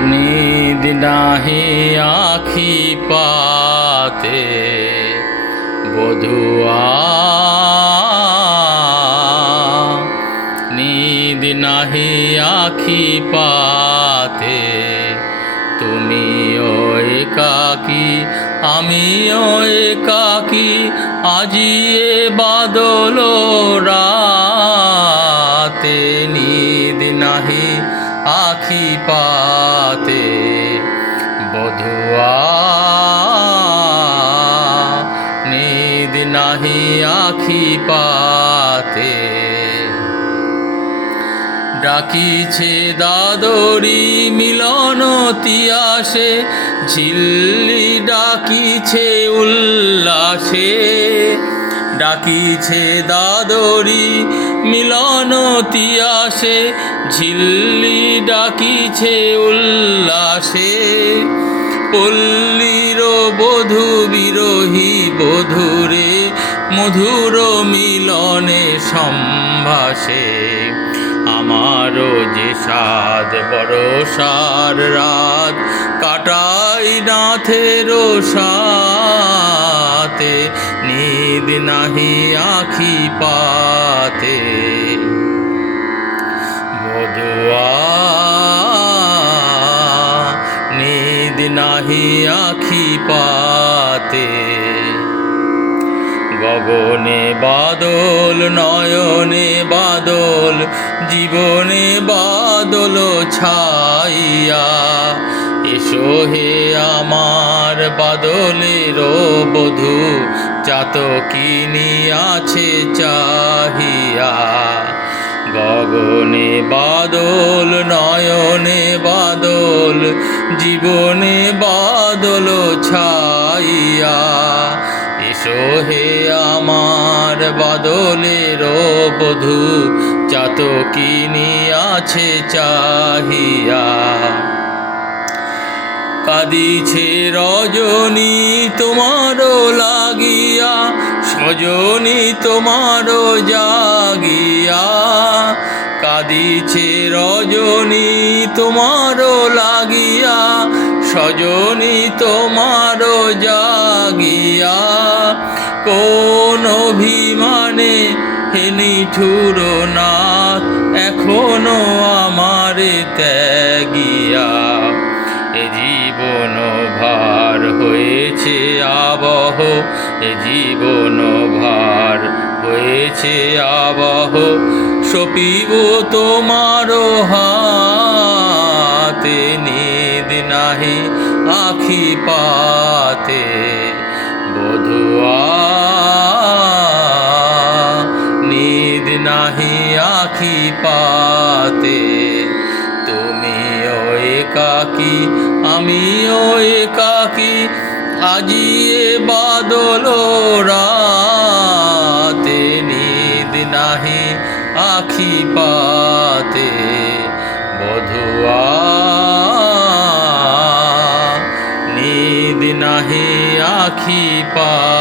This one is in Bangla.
नींद नाही आखी पाते बधुआ, नींद नाही आखी पाते तुमिओ एकाकी आमिओ एकाकी আজি এ বাদল রাতে नींद नाही आखी पाते बधुआ, नींद नाही आखी पाते ডাকিছে দাদরি মিলন তিয়াসে ঝিল্লি ডাকিছে উল্লাসে, ডাকিছে দাদরি মিলন তিয়াসে ঝিল্লি ডাকিছে উল্লাসে, পল্লীর বধূ বিরোহী বধূরে মধুর মিলনে সম্ভাসে, আমারও যে সাধ বরষার রাত কাটাই নাথের সাথে नींद नाही आखी पाते बधुआ, नींद नाही आखी पाते গগনে বাদল নয়নে বাদল জীবনে বাদল ছাইয়া, এসো হে আমার বাদলের বধূ চাতকিনী আছে চাহিয়া, গগনে বাদল নয়নে বাদল জীবনে বাদল ছাইয়া, এসো হে আমার বাদলের বধূ চাতকিনী আছে চাহিয়া, কাঁদিছে রজনী তোমারও লাগিয়া সজনী তোমারও জাগিয়া, কাঁদিছে রজনী তোমারও লাগিয়া সজনী তোমারও জাগিয়া, কোন অভিমানে হে নিঠুর নাথ এখনো আমারে ত্যাগিয়া, এ জীবন ভার হয়েছে আবহ, এ জীবন ভার হয়েছে আবহ, সপিব তোমার হাতে नींद नाही आखी पाते बधुआ, नींद नाही आखी पाते তুমিও একাকি আমিও একাকি আজি এ বাদল রাতে नींद नाही आखी पाते बधुआ, नींद नाही आखी पाते।